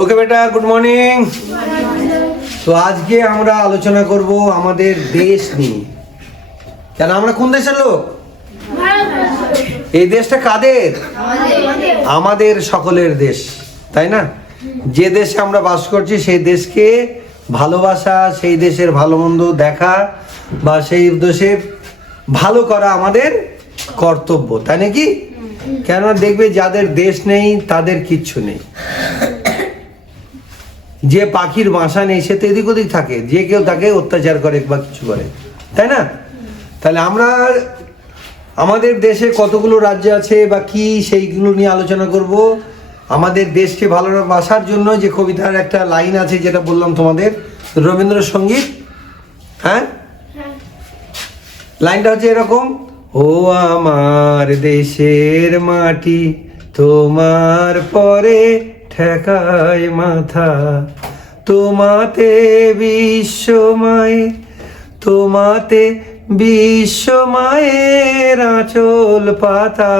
ওকে বেটা, good morning. তো আজকে আমরা আলোচনা করব আমাদের দেশ নিয়ে। কেন আমরা কোন দেশের লোক? এই দেশটা কাদের? আমাদের সকলের দেশ, তাই না? যে দেশে আমরা বাস করছি সেই দেশকে ভালোবাসা, সেই দেশের ভালো মন্দ দেখা বা সেই দেশে ভালো করা আমাদের কর্তব্য, তাই নাকি? কেন দেখবে যাদের দেশ নেই তাদের কিচ্ছু নেই। যে পাখির বাসা নেই সে তো এদিক ওদিক থাকে, যে কেউ তাকে অত্যাচার করে বা কিছু করে, তাই না? তাহলে আমরা আমাদের দেশে কতগুলো রাজ্য আছে বা কি সেইগুলো নিয়ে আলোচনা করব। আমাদের দেশকে ভালোবাসার জন্য যে কবিতার একটা লাইন আছে যেটা বললাম তোমাদের, রবীন্দ্রসঙ্গীত। হ্যাঁ, লাইনটা হচ্ছে এরকম: ও আমার দেশের মাটি তোমার পরে ঠেকায় মাথা, তোমাতে বিশ্বমায়ের, তোমাতে বিশ্বমায়ের আঁচল পাতা।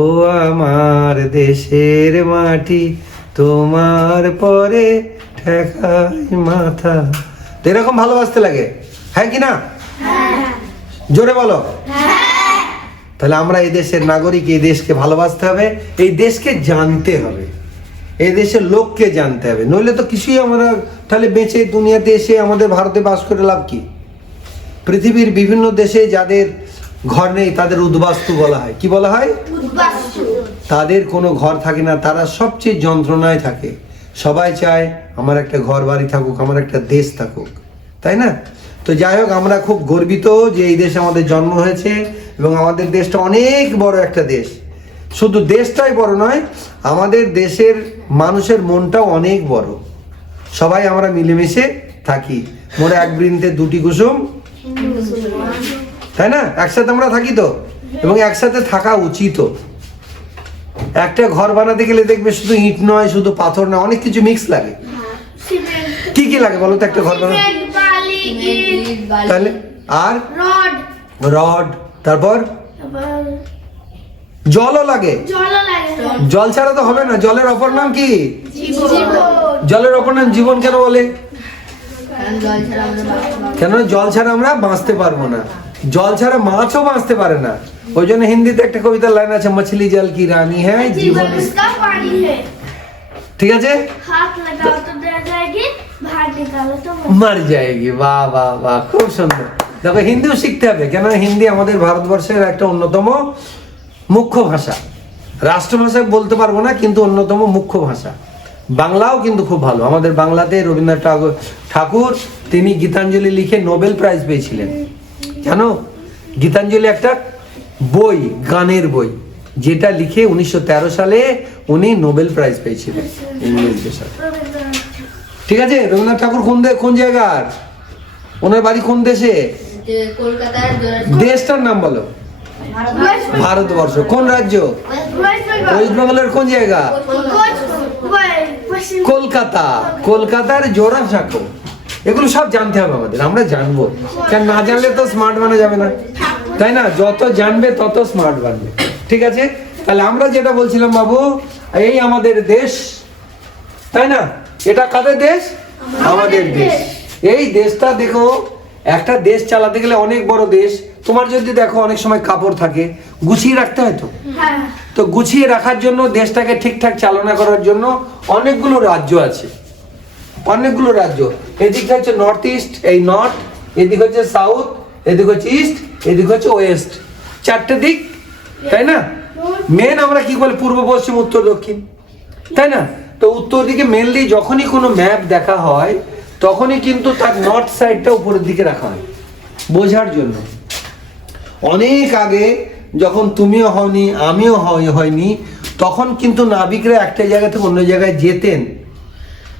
ও আমার দেশের মাটি তোমার পরে ঠেকায় মাথা। তো এরকম ভালোবাসতে লাগে, হ্যাঁ কি না? জোরে বলো। তাহলে আমরা এই দেশের নাগরিক, এই দেশকে ভালোবাসতে হবে, এই দেশকে জানতে হবে, এই দেশের লোককে জানতে হবে, নইলে তো কিছুই আমরা তাহলে বেঁচে দুনিয়াতে এসে আমাদের ভারতে বাস করে লাভ কি? পৃথিবীর বিভিন্ন দেশে যাদের ঘর নেই তাদের উদ্বাস্তু বলা হয়। কি বলা হয়? তাদের কোনো ঘর থাকে না, তারা সবচেয়ে যন্ত্রণায় থাকে। সবাই চায় আমার একটা ঘর বাড়ি থাকুক, আমার একটা দেশ থাকুক, তাই না? তো যাই হোক, আমরা খুব গর্বিত যে এই দেশে আমাদের জন্ম হয়েছে এবং আমাদের দেশটা অনেক বড় একটা দেশ। শুধু দেশটাই বড় নয়, আমাদের দেশের মানুষের মনটাও অনেক বড়। সবাই আমরা মিলেমিশে থাকি, মোরে এক বৃন্তে দুটি কুসুম, তাই না? একসাথে আমরা থাকি তো, এবং একসাথে থাকা উচিত। একটা ঘর বানাতে গেলে দেখবে শুধু ইট নয়, শুধু পাথর নয়, অনেক কিছু মিক্স লাগে। কি কি লাগে বলো তো একটা ঘর বানাতে? তাহলে আর রড, তারপর জলও লাগে। জল ছাড়া তো হবে না। জলের অপর নাম কি? জলের অপর নাম জীবন। কেন বলে? কেন? জল ছাড়া আমরা বাঁচতে পারবো না, জল ছাড়া মাছও বাঁচতে পারে না। ওই জন্য হিন্দিতে একটা কবিতার লাইন আছে, মছলি জল কি রানী হ্যায় জীবন ইসকা পানি হ্যায়। ঠিক আছে, মার যায়গি। বাহ বাহ বাহ, খুব সুন্দর। দেখো, হিন্দিও শিখতে হবে। কেন? হিন্দি আমাদের ভারতবর্ষের একটা অন্যতম মুখ্য ভাষা। রাষ্ট্রভাষা বলতে পারবো না, কিন্তু অন্যতম মুখ্য ভাষা। বাংলাও কিন্তু খুব ভালো। আমাদের বাংলাতে রবীন্দ্রনাথ ঠাকুর তিনি গীতাঞ্জলি লিখে নোবেল প্রাইজ পেয়েছিলেন। জানো, গীতাঞ্জলি একটা বই, গানের বই, যেটা লিখে 1913 সালে উনি নোবেল প্রাইজ পেয়েছিলেন ইংরেজদের সাথে। ঠিক আছে, রবীন্দ্রনাথ ঠাকুর কোন জায়গার? ওনার বাড়ি কোন দেশে? দেশটার নাম বলো। ভারতবর্ষ। কোন রাজ্য? ওয়েস্ট বেঙ্গলের কোন জায়গা? কলকাতা। কলকাতার জোড়াসাঁকো। এগুলো সব জানতে হবে আমাদের, আমরা জানবো। কেন না জানলে তো স্মার্ট বানা যাবে না, তাই না? যত জানবে তত স্মার্ট বানবে। ঠিক আছে, তাহলে আমরা যেটা বলছিলাম বাবু, এই আমাদের দেশ, তাই না? এটা কাদের দেশ? আমাদের দেশ। এই দেশটা দেখো, একটা দেশ চালাতে গেলে অনেক বড় দেশ। তোমার যদি দেখো অনেক সময় কাপড় থাকে, গুছিয়ে রাখতে হয় তো। তো গুছিয়ে রাখার জন্য, দেশটাকে ঠিকঠাক চালনা করার জন্য অনেকগুলো রাজ্য আছে, অনেকগুলো রাজ্য। এদিকে হচ্ছে নর্থ ইস্ট, এই নর্থ, এদিকে হচ্ছে সাউথ, এদিকে হচ্ছে ইস্ট, এদিকে হচ্ছে ওয়েস্ট। চারটে দিক, তাই না? মেন আমরা কি বলি? পূর্ব, পশ্চিম, উত্তর, দক্ষিণ, তাই না? তো উত্তর দিকে মেনলি যখনই কোনো ম্যাপ দেখা হয় তখনই কিন্তু তার নর্থ সাইডটা উপরের দিকে রাখা হয় বোঝার জন্য। অনেক আগে যখন তুমিও হওনি, আমিও হয়নি, তখন কিন্তু নাবিকরা একটা জায়গা থেকে অন্য জায়গায় যেতেন।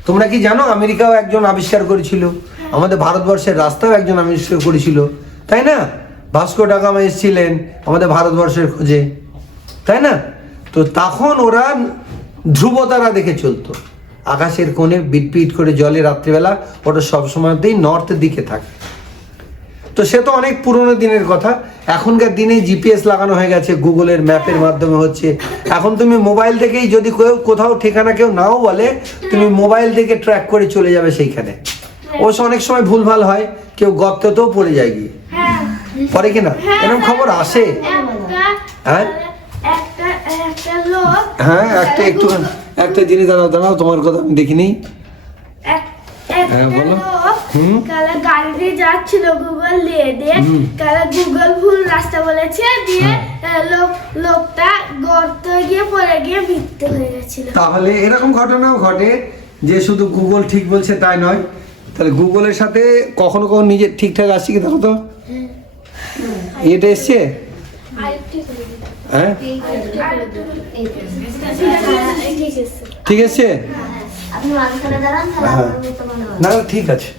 তোমরা কি জানো আমেরিকাও একজন আবিষ্কার করেছিল, আমাদের ভারতবর্ষের রাস্তাও একজন আবিষ্কার করেছিল, তাই না? ভাস্কো ডা গামা এসেছিলেন আমাদের ভারতবর্ষের খোঁজে, তাই না? তো তখন ওরা ধ্রুবতারা দেখে চলতো। আকাশের কোণে বিটপিট করে জলে রাত্রিবেলা, ওটা সবসময়তেই নর্থের দিকে থাকে। তো সে তো অনেক পুরনো দিনের কথা। এখনকার দিনে জিপিএস লাগানো হয়ে গেছে, গুগলের ম্যাপের মাধ্যমে হচ্ছে। এখন তুমি মোবাইল থেকেই যদি কোথাও ঠিকানা কেউ নাও বলে, তুমি মোবাইল থেকে ট্র্যাক করে চলে যাবে সেইখানে। অবশ্য অনেক সময় ভুলভাল হয়, কেউ গর্ততেও পড়ে যায় গিয়ে, পরে কিনা এরকম খবর আসে। হ্যাঁ হ্যাঁ, একটা জিনিস দাঁড়াও তোমার কথা আমি দেখিনি। গাড়ি যাচ্ছিল গুগল দিয়ে গুগল ভুল রাস্তা বলেছে, দিয়ে লোকটা গর্ত গিয়ে পড়ে গিয়ে মৃত্যু হয়ে গেছিল। তাহলে এরকম ঘটনাও ঘটে যে শুধু গুগল ঠিক বলছে তাই নয়। তাহলে গুগলের সাথে কখনো কখনো নিজে ঠিকঠাক আসছে কি দেখো তো, এটা এসছে। হ্যাঁ ঠিক আছে, না ঠিক আছে,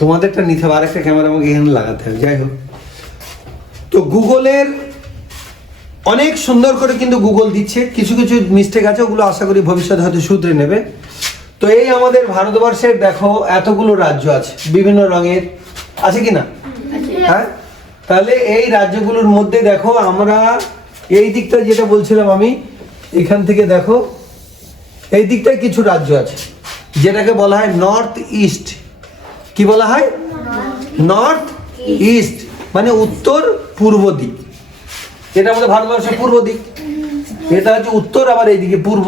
তোমাদেরটা নিতে হবে, আরেকটা ক্যামেরা আমাকে এখানে লাগাতে হবে। যাই হোক, তো গুগলের অনেক সুন্দর করে কিন্তু গুগল দিচ্ছে, কিছু কিছু মিস্টেক আছে, ওগুলো আশা করি ভবিষ্যতে হয়তো শুধরে নেবে। তো এই আমাদের ভারতবর্ষের দেখো এতগুলো রাজ্য আছে, বিভিন্ন রঙের আছে কি না? হ্যাঁ, তাহলে এই রাজ্যগুলোর মধ্যে দেখো আমরা এই দিকটা যেটা বলছিলাম আমি, এখান থেকে দেখো এই দিকটায় কিছু রাজ্য আছে যেটাকে বলা হয় নর্থ ইস্ট। কি বলা হয়? নর্থ ইস্ট মানে উত্তর পূর্ব দিক। এটা আমাদের ভারতবর্ষের পূর্ব দিক, এটা হচ্ছে উত্তর, আবার এইদিকে পূর্ব।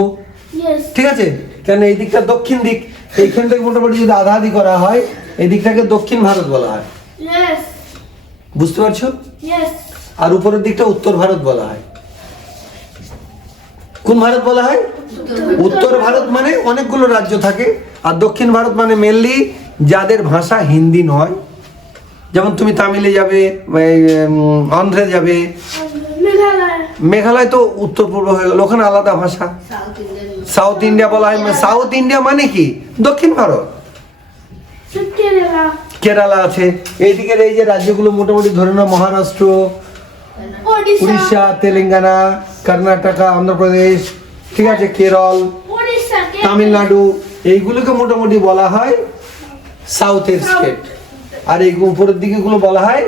ঠিক আছে, কেন এই দিকটা দক্ষিণ দিক, এইখান থেকে মোটামুটি যদি আধা আধি করা হয়, এই দিকটাকে দক্ষিণ ভারত বলা হয়। বুঝতে পারছো? আর উপরের দিকটা উত্তর ভারত বলা হয়। কোন ভারত বলা হয়? উত্তর ভারত মানে অনেকগুলো রাজ্য থাকে, আর দক্ষিণ ভারত মানে মেনলি যাদের ভাষা হিন্দি নয়। যেমন তুমি তামিলে যাবে, অন্ধ্রে যাবে, মেঘালয় তো উত্তর পূর্ব হয়ে গেল, ওখানে আলাদা ভাষা। সাউথ ইন্ডিয়া বলা হয়, সাউথ ইন্ডিয়া মানে কি? দক্ষিণ ভারত। কেরালা আছে, এইদিকের এই যে রাজ্যগুলো মোটামুটি ধরে নাও, মহারাষ্ট্র, উড়িষ্যা, তেলেঙ্গানা, কর্ণাটকা, অন্ধ্রপ্রদেশ, ঠিক আছে, কেরল, তামিলনাড়ু, এইগুলোকে মোটামুটি বলা হয় সাউথের স্টেট। আর এই উপরের দিকে গুলো বলা হয়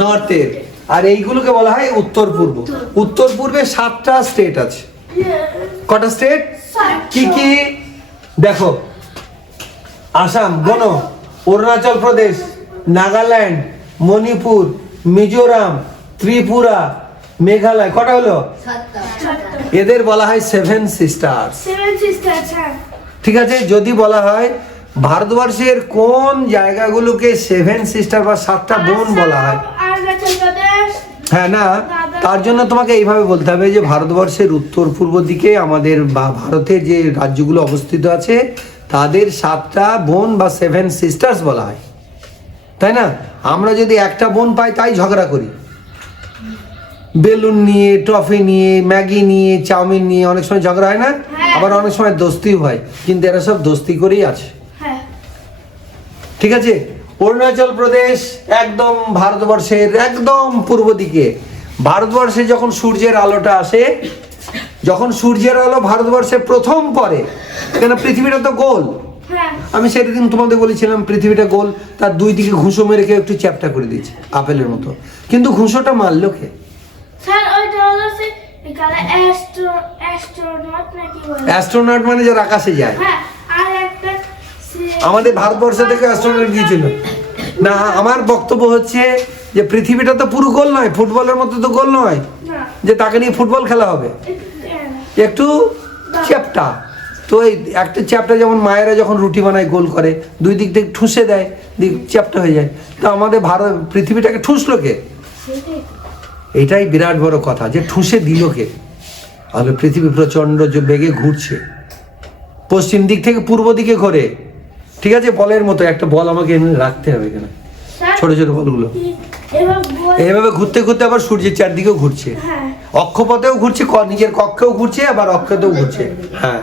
নর্থের, আর এইগুলোকে বলা হয় উত্তর পূর্ব। উত্তর পূর্বে 7টা স্টেট আছে। কটা স্টেট? কি কি দেখো, আসাম, গণ, অরুণাচল প্রদেশ, নাগাল্যান্ড, মণিপুর, মিজোরাম, ত্রিপুরা, মেঘালয়। কটা হলো? এদের বলা হয় 7 সিস্টার্স। ঠিক আছে, যদি বলা হয় ভারতবর্ষের কোন জায়গাগুলোকে 7 সিস্টার বা 7টা বোন বলা হয়, হ্যাঁ না, তার জন্য তোমাকে এইভাবে বলতে হবে যে ভারতবর্ষের উত্তর পূর্ব দিকে আমাদের বা ভারতের যে রাজ্যগুলো অবস্থিত আছে তাদের 7টা বোন বা 7 সিস্টার্স বলা হয়, তাই না? আমরা যদি একটা বোন পাই তাই ঝগড়া করি, বেলুন নিয়ে, ট্রফি নিয়ে, ম্যাগি নিয়ে, চাউমিন নিয়ে অনেক সময় ঝগড়া হয় না? আবার অনেক সময় দোস্তিও হয়, কিন্তু এরা সব দোস্তি করেই আছে। ঠিক আছে, অরুণাচল প্রদেশ একদম ভারতবর্ষের একদম পূর্ব দিকে। ভারতবর্ষে যখন সূর্যের আলোটা আসে, যখন সূর্যের আলো ভারতবর্ষে প্রথম পড়ে, কেন পৃথিবীটা তো গোল, আমি সেদিন তোমাদের বলেছিলাম পৃথিবীটা গোল, তার দুই দিকে ঘুষো মেরে কেউ একটু চ্যাপটা করে দিয়েছে আপেলের মতো, কিন্তু ঘুষোটা মারলো কে? অ্যাস্ট্রোনট মানে যারা আকাশে যায়। আমাদের ভারতবর্ষ থেকে অ্যাস্ট্রোনট গিয়েছিল না। আমার বক্তব্য হচ্ছে যে পৃথিবীটা তো পুরো গোল নয়, ফুটবলের মতো তো গোল নয় যে তাকে নিয়ে ফুটবল খেলা হবে, একটু চ্যাপটা। তো এই একটা চ্যাপটা যেমন মায়েরা যখন রুটি বানায় গোল করে, দুই দিক থেকে ঠুসে দেয়, দিক চ্যাপটা হয়ে যায়। তো আমাদের ভারত পৃথিবীটাকে ঠুসলো কে? এটাই বিরাট বড় কথা, যে ঠুসে দিল কে? তাহলে পৃথিবী প্রচন্ড যে বেগে ঘুরছে পশ্চিম দিক থেকে পূর্ব দিকে ঘোরে। ঠিক আছে, বলের মতো একটা বল আমাকে এমনি রাখতে হবে এখানে, ছোট ছোট বলগুলো এইভাবে ঘুরতে ঘুরতে আবার সূর্যের চারদিকেও ঘুরছে, অক্ষপথেও ঘুরছে, নিজের কক্ষেও ঘুরছে, আবার অক্ষতেও ঘুরছে। হ্যাঁ,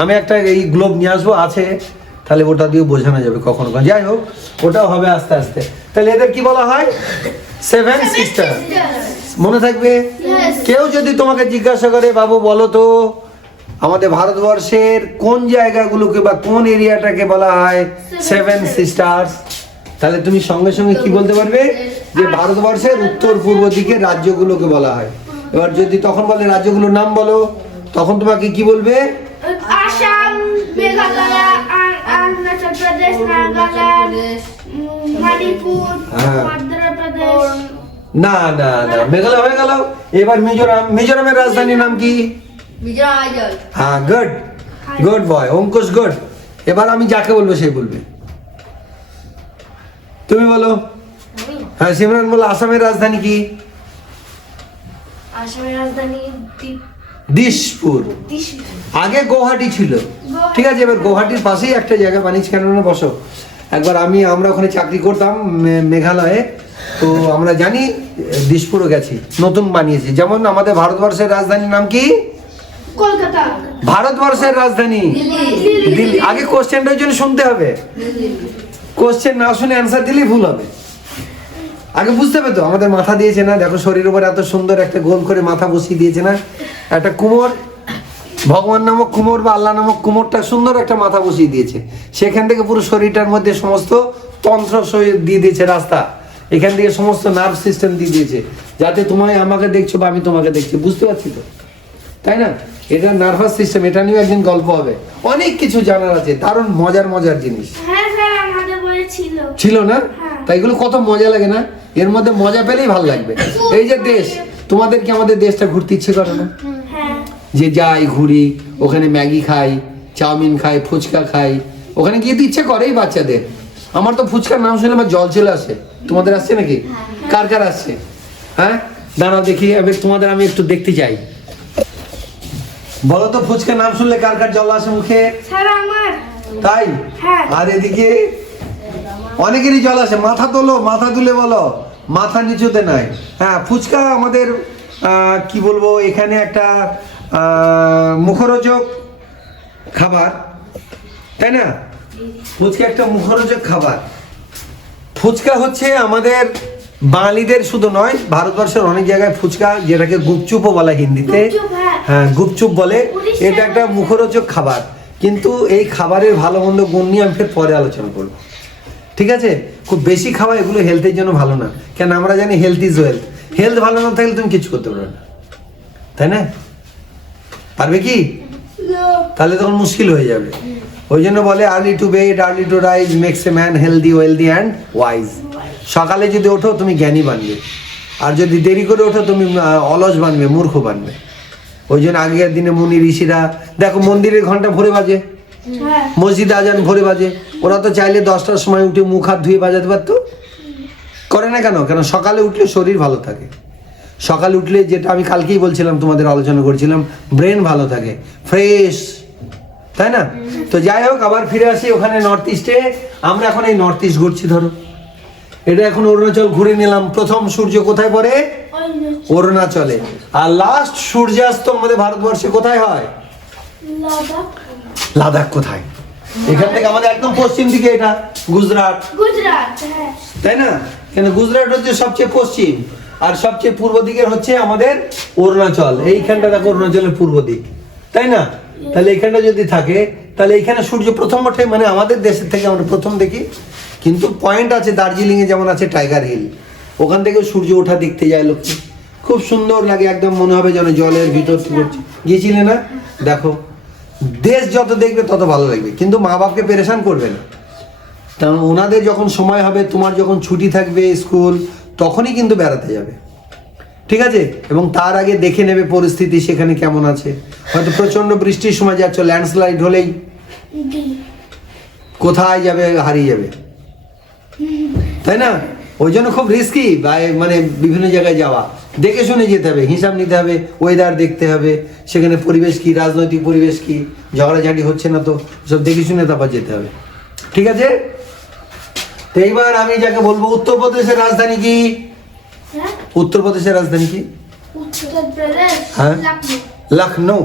আমি একটা এই গ্লোব নিয়ে আসবো, আছে, তাহলে ওটা দিয়ে বোঝানো যাবে কখনো। যাই হোক, ওটাও হবে আস্তে আস্তে। তাহলে এদের কি বলা হয়? 7 সিস্টার। মনে থাকবে? কেউ যদি তোমাকে জিজ্ঞাসা করে, বাবু বলো তো আমাদের ভারতবর্ষের কোন জায়গাগুলোকে বা কোন এরিয়াটাকে বলা হয় 7 সিস্টার্স, তাহলে তুমি সঙ্গে সঙ্গে কি বলতে পারবে যে ভারতবর্ষের উত্তর পূর্ব দিকের রাজ্যগুলোকে বলা হয়। এবার যদি তখন বলে রাজ্যগুলোর নাম বলো, তখন তোমাকে কি বলবে? আসাম, মেঘালয়, অরুণাচল প্রদেশ, নাগাল্যান্ড, মণিপুর, হ্যাঁ। মধ্যপ্রদেশ। না না না, মেঘালয় হয়ে গেল। এবার মিজোরাম, মিজোরামের রাজধানীর নাম কি? হ্যাঁ, good good boy, Ankush good. এবার আমি যাকে বলবো সেই বলবে। তুমি বলো। হ্যাঁ, সিমরান বলো। আসামের রাজধানী কি? আসামের রাজধানী দিশপুর। আগে গুয়াহাটি ছিল, ঠিক আছে। এবার গুয়াহাটির পাশেই একটা জায়গা বানিয়েছি, কেন না বসো। একবার আমরা ওখানে চাকরি করতাম মেঘালয়ে, তো আমরা জানি দিশপুরও গেছি, নতুন বানিয়েছি। যেমন আমাদের ভারতবর্ষের রাজধানীর নাম কি? কলকাতা। ভারতবর্ষের রাজধানী দিল্লি। আগে কোশ্চেনটার জন্য শুনতে হবে, কোশ্চেন না শুনে অ্যান্সার দিলেই ভুল হবে। আগে বুঝতে হবে তো, আমাদের মাথা দিয়েছে না, দেখো শরীরের উপর এত সুন্দর একটা গোল করে মাথা বসিয়ে দিয়েছে না, একটা কুমোর, ভগবান নামক কুমোর বা আল্লাহ নামক কুমোরটা সুন্দর একটা মাথা বসিয়ে দিয়েছে। সেখান থেকে পুরো শরীরটার মধ্যে সমস্ত তন্ত্র দিয়ে দিয়েছে রাস্তা, এখান থেকে সমস্ত নার্ভ সিস্টেম দিয়ে দিয়েছে, যাতে তোমায় আমাকে দেখছো বা আমি তোমাকে দেখছি, বুঝতে পারছি তো, তাই না? এটা নার্ভাস সিস্টেম, এটা নিয়ে একদিন গল্প হবে, অনেক কিছু জানার আছে, দারুণ মজার মজার জিনিস। হ্যাঁ স্যার, আমাদের বইয়ে ছিল। ছিল না? হ্যাঁ। তাই এগুলো কত মজা লাগে না, এর মধ্যে মজা পেলেই ভালো লাগবে। এই যে দেশ, তোমাদের কি আমাদের দেশটা ঘুরতে ইচ্ছে করে না? হ্যাঁ। যে যাই ঘুরি, ওখানে ম্যাগি খাই, চাউমিন খাই, ফুচকা খাই, ওখানে গিয়ে তো ইচ্ছে করেই বাচ্চাদের। আমার তো ফুচকার নাম শুনে আমার জল চলে আসে। তোমাদের আসছে নাকি? কার কার আসছে? হ্যাঁ, দাঁড়াও দেখি, এবার তোমাদের আমি একটু দেখতে চাই। বলো তো, ফুচকার নাম শুনলে কার কার জল আসে মুখে? স্যার আমার। তাই? হ্যাঁ। আর এদিকে অনেকেরই জল আসে। মাথা তোলো, মাথা তুলে বলো, মাথা নিচুতে নাই। হ্যাঁ, ফুচকা আমাদের কি বলবো, এখানে একটা মুখরোচক খাবার, তাই না? ফুচকা একটা মুখরোচক খাবার। ফুচকা হচ্ছে আমাদের বাঙালিদের শুধু নয়, ভারতবর্ষের অনেক জায়গায় ফুচকা, যেটাকে গুপচুপও বলে হিন্দিতে, গুপচুপ, হ্যাঁ। হ্যাঁ গুপচুপ বলে, এটা একটা মুখরোচক খাবার। কিন্তু এই খাবারের ভালো মন্দ গুণ নিয়ে আমি ফের পরে আলোচনা করবো, ঠিক আছে? খুব বেশি খাওয়া এগুলো হেলথের জন্য ভালো না, কেন আমরা জানি হেলথ ইজ ওয়েলথ। হেলথ ভালো না থাকলে তুমি কিছু করতে পারবে না, তাই না? পারবে কি? তাহলে তখন মুশকিল হয়ে যাবে। ওই জন্য বলে early to bed early to rise makes a man healthy wealthy and wise. সকালে যদি ওঠো তুমি জ্ঞানী বানবে, আর যদি দেরি করে ওঠো তুমি অলস বানবে, মূর্খ বানবে। ওই জন্য আগেকার দিনে মুনি ঋষিরা, দেখো মন্দিরের ঘন্টা ভোরে বাজে, হ্যাঁ। মসজিদে আজান ভোরে বাজে, ওরা তো চাইলে 10টার সময় উঠে মুখ হাত ধুয়ে বাজাতে পারতো, করে না কেন? কেন সকালে উঠলে শরীর ভালো থাকে। সকালে উঠলে, যেটা আমি কালকেই বলছিলাম, তোমাদের আলোচনা করেছিলাম, ব্রেন ভালো থাকে, ফ্রেশ, তাই না? তো যাই হোক, আবার ফিরে আসি ওখানে নর্থ ইস্টে। আমরা এখন এই নর্থ ইস্ট ঘুরছি, ধরো এটা এখন অরুণাচল ঘুরে নিলাম। প্রথম সূর্য কোথায় পড়ে? অরুণাচলে। আর লাস্ট সূর্যাস্ত আমাদের ভারতবর্ষে কোথায় হয়? লাদাখ। লাদাখ কোথায়? এখান থেকে আমাদের একদম পশ্চিম দিকে, এটা গুজরাট, গুজরাট। হ্যাঁ। তাই না? কেন গুজরাট হচ্ছে সবচেয়ে পশ্চিম, আর সবচেয়ে পূর্ব দিকের হচ্ছে আমাদের অরুণাচল। এইখানটা দেখো অরুণাচলের পূর্ব দিক, তাই না? তাহলে এইখানটা যদি থাকে, তাহলে এইখানে সূর্য প্রথম ওঠে, মানে আমাদের দেশের থেকে আমরা প্রথম দেখি। কিন্তু পয়েন্ট আছে, দার্জিলিং এ যেমন আছে টাইগার হিল, ওখান থেকে সূর্য ওঠা দেখতে যায় লোককে, খুব সুন্দর লাগে, একদম মনে হবে যেন জলের ভিতর ঘুরছে। গিয়েছিলে না? দেখো, দেশ যত দেখবে তত ভালো লাগবে, কিন্তু মা বাপকে পেরেশান করবে না। কারণ ওনাদের যখন সময় হবে, তোমার যখন ছুটি থাকবে স্কুল, তখনই কিন্তু বেড়াতে যাবে, ঠিক আছে? এবং তার আগে দেখে নেবে পরিস্থিতি সেখানে কেমন আছে। হয়তো প্রচন্ড বৃষ্টির সময় যাচ্ছ, ল্যান্ডস্লাইড হলেই কোথায় যাবে, হারিয়ে যাবে, তাই না? ওই জন্য খুব রিস্কি, মানে বিভিন্ন জায়গায় যাওয়া, দেখে শুনে যেতে হবে, হিসাব নিতে হবে, ওয়েদার দেখতে হবে, সেখানে পরিবেশ কি, রাজনৈতিক পরিবেশ কি, ঝগড়াঝাটি হচ্ছে না তো, সব দেখে শুনে তারপর যেতে হবে, ঠিক আছে? তো এইবার আমি যাকে বলবো, উত্তরপ্রদেশের রাজধানী কি? হ্যাঁ। উত্তরপ্রদেশের রাজধানী কি? উত্তরপ্রদেশ। হ্যাঁ। লখনউ। লখনউ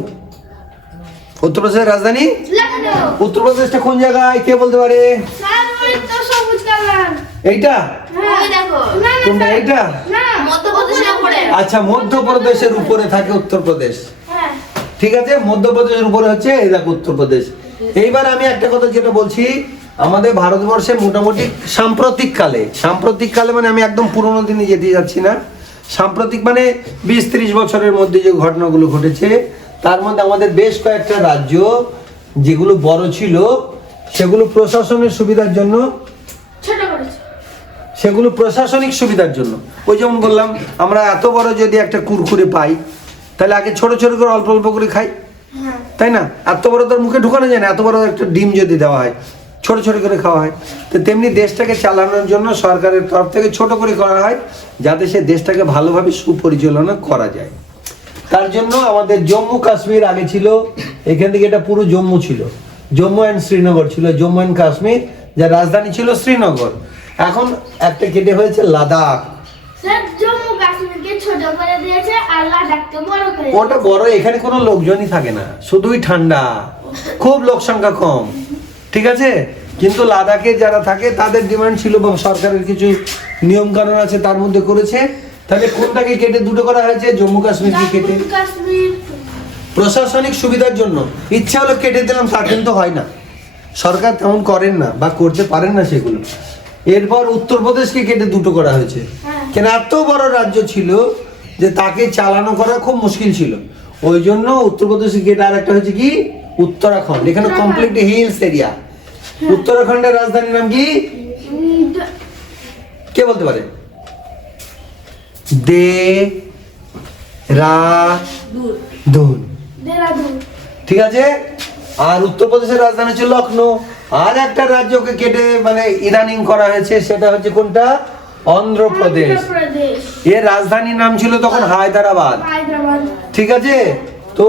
উত্তরপ্রদেশের রাজধানী। লখনউ। উত্তরপ্রদেশটা কোন জায়গায়, কে বলতে পারে? স্যার, ওই তো সবুজ কালার। এইটা? হ্যাঁ, ওই দেখো। না না কোনটা, স্যার। এইটা? না, মধ্যপ্রদেশের উপরে। আচ্ছা, মধ্যপ্রদেশের উপরে থাকে উত্তরপ্রদেশ, হ্যাঁ। ঠিক আছে? মধ্যপ্রদেশের উপরে হচ্ছে এই দেখো উত্তরপ্রদেশ। এইবার আমি একটা কথা যেটা বলছি, আমাদের ভারতবর্ষে মোটামুটি সাম্প্রতিক কালে মানে আমি একদম পুরোনো দিনে যেতে যাচ্ছি না, সাম্প্রতিক মানে 20-30 বছরের মধ্যে যে ঘটনাগুলো ঘটেছে, তার মধ্যে আমাদের বেশ কয়েকটা রাজ্য যেগুলো বড় ছিল সেগুলো প্রশাসনের সুবিধার জন্য, ছোট করেছে। সেগুলো প্রশাসনিক সুবিধার জন্য, ওই যেমন বললাম আমরা এত বড় যদি একটা কুরকুরে পাই তাহলে আগে ছোট ছোট করে অল্প অল্প করে খাই, হ্যাঁ, তাই না? এত বড় তোর মুখে ঢুকানো যায় না, এত বড় একটা ডিম যদি দেওয়া হয় ছোট ছোট করে খাওয়া হয়। তো তেমনি দেশটাকে চালানোর জন্য সরকারের তরফ থেকে ছোট করে করা হয় যাতে সে দেশটাকে ভালোভাবে সুপরিচালনা করা যায়। তার জন্য আমাদের জম্মু কাশ্মীর আগে ছিল, এখান থেকে এটা পুরো জম্মু ছিল, জম্মু অ্যান্ড শ্রীনগর ছিল, জম্মু অ্যান্ড কাশ্মীর, যার রাজধানী ছিল শ্রীনগর। এখন একটা কেটে হয়েছে লাদাখ। স্যার জম্মু কাশ্মীরকে ছোট করে দিয়েছে আর লাদাখকে বড় করে ওটা বড়, এখানে কোনো লোকজনই থাকে না, শুধুই ঠান্ডা, খুব লোক সংখ্যা কম, ঠিক আছে? কিন্তু লাদাখে যারা থাকে তাদের ডিমান্ড ছিল বা সরকারের কিছু নিয়ম কানুন আছে তার মধ্যে করেছে। তাহলে কোনটাকে কেটে দুটো করা হয়েছে? জম্মু কাশ্মীরকে কেটে জম্মু কাশ্মীর প্রশাসনিক সুবিধার জন্য ইচ্ছা হলো কেটে দিলাম, তা কিন্তু হয় না, সরকার তেমন করেন না বা করতে পারেন না সেগুলো। এরপর উত্তরপ্রদেশকে কেটে দুটো করা হয়েছে, হ্যাঁ। কেন এত বড় রাজ্য ছিল যে তাকে চালানো করা খুব মুশকিল ছিল, ওই জন্য উত্তরপ্রদেশে কেটে আর একটা হয়েছে কি উত্তরাখণ্ড, এখানে কমপ্লিট হিলস এরিয়া। উত্তরাখণ্ডের রাজধানীর নাম কি কে বলতে পারে? দেরাদুন, দেরাদুন। ঠিক আছে? আর উত্তরপ্রদেশের রাজধানী ছিল লখনৌ। আর একটা রাজ্যকে কেটে মানে ইদানিং করা হয়েছে, সেটা হচ্ছে কোনটা? অন্ধ্রপ্রদেশ। অন্ধ্রপ্রদেশ। এর রাজধানীর নাম ছিল তখন হায়দ্রাবাদ, হায়দ্রাবাদ। ঠিক আছে? তো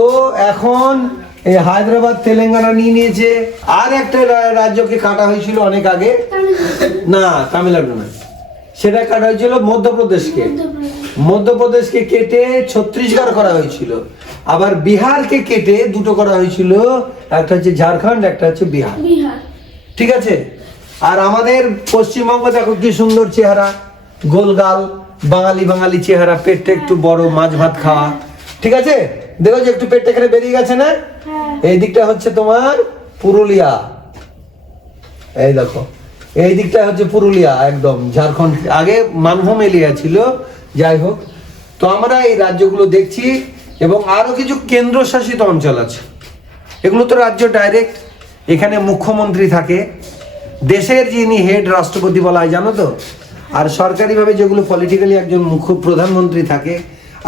এখন এই হায়দ্রাবাদ তেলেঙ্গানা নিয়ে নিয়েছে। আর একটা রাজ্যকে কাটা হয়েছিল অনেক আগে, না তামিলনাড়ু না, সেটা কাটা হয়েছিল মধ্যপ্রদেশকে। মধ্যপ্রদেশকে কেটে ছত্তিশগড় করা হয়েছিল। আবার বিহারকে কেটে দুটো করা হয়েছিল, একটা হচ্ছে ঝাড়খণ্ড, একটা হচ্ছে বিহার, বিহার। ঠিক আছে? আর আমাদের পশ্চিমবঙ্গ দেখো কি সুন্দর চেহারা, গোলগাল, বাঙালি বাঙালি চেহারা, পেটটা একটু বড়, মাছ ভাত খাওয়া, ঠিক আছে? দেখো যে একটু পেটটা এখানে বেরিয়ে গেছে না? হ্যাঁ। এই দিকটা হচ্ছে তোমার পুরুলিয়া, এই দেখো এই দিকটা হচ্ছে পুরুলিয়া, একদম ঝাড়খণ্ড, আগে মানভূম এরিয়া ছিল। যাই হোক, তো আমরা এই রাজ্যগুলো দেখছি এবং আরো কিছু কেন্দ্রশাসিত অঞ্চল আছে, এগুলো তো রাজ্য ডাইরেক্ট, এখানে মুখ্যমন্ত্রী থাকে, দেশের যিনি হেড রাষ্ট্রপতি বলা হয়, জানো তো? আর সরকারিভাবে যেগুলো পলিটিক্যালি একজন মুখ্য প্রধানমন্ত্রী থাকে,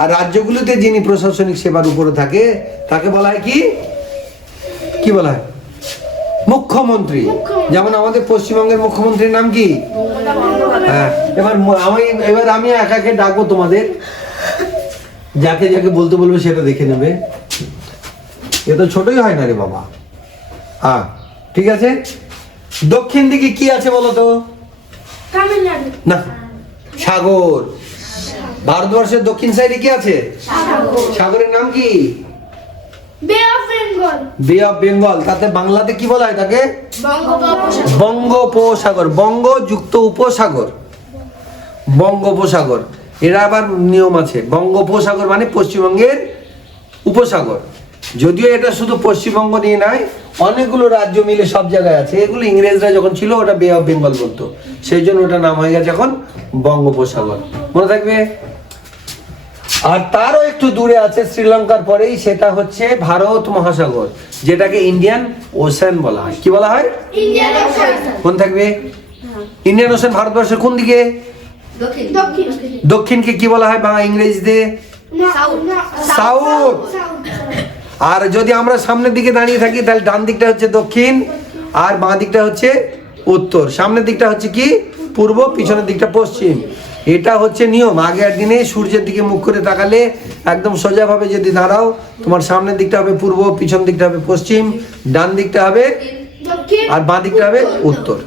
আর রাজ্যগুলোতে যিনি প্রশাসনিক সেবার উপরে থাকে তাকে বলা হয় কি কি বলা হয়? মুখ্যমন্ত্রী। যেমন আমাদের পশ্চিমবঙ্গের মুখ্যমন্ত্রীর নাম কি? হ্যাঁ, এবার আমি একাকে ডাকবো তোমাদের, যাকে যাকে বলতে বলবো সেটা দেখে নেবে, এ তো ছোটই হয় না রে বাবা। হ্যাঁ, ঠিক আছে। দক্ষিণ দিকে কি আছে বলো তো? তামিলনাড়ু। না, সাগর। ভারতবর্ষের দক্ষিণ সাইডে কি আছে? সাগরের নাম কি? বে অফ বেঙ্গল। বে অফ বেঙ্গল। তাতে বাংলাতে কি বলা হয় তাকে? বঙ্গোপসাগর। বঙ্গ যুক্ত উপসাগর, বঙ্গোপসাগর। এরা আবার নিয়ম আছে, বঙ্গোপসাগর মানে পশ্চিমবঙ্গের উপসাগর। যদিও এটা শুধু পশ্চিমবঙ্গ নিয়ে নয়, অনেকগুলো রাজ্য মিলে সব জায়গায় আছে। এগুলো ইংরেজরা যখন ছিল ওটা বে অফ বেঙ্গল বলতো, সেই জন্য ওটা নাম হয়ে গেছে এখন বঙ্গোপসাগর, মনে থাকবে। আর তারও একটু দূরে আছে শ্রীলঙ্কার পরেই, সেটা হচ্ছে ভারত মহাসাগর, যেটাকে ইন্ডিয়ান ওশেন বলা হয়। কি বলা হয়? Indian ocean. মনে থাকবে। ইন্ডিয়ান ওশেন ভারতবর্ষের কোন দিকে? দক্ষিণ। দক্ষিণকে কি বলা হয় বাংলা ইংরেজিতে? সাউথ। আর যদি আমরা সামনের দিকে দাঁড়িয়ে থাকি তাহলে ডান দিকটা হচ্ছে দক্ষিণ আর বাঁ দিকটা হচ্ছে উত্তর। সামনের দিকটা হচ্ছে কি পূর্ব, পিছনের দিকটা পশ্চিম। এটা হচ্ছে নিয়ম। আগের দিনে সূর্যের দিকে মুখ করে তাকালে একদম সোজাভাবে যদি দাঁড়াও, তোমার সামনের দিকটা হবে পূর্ব, পিছন দিকটা হবে পশ্চিম, ডান দিকটা হবে দক্ষিণ আর বাঁ দিকটা হবে উত্তর,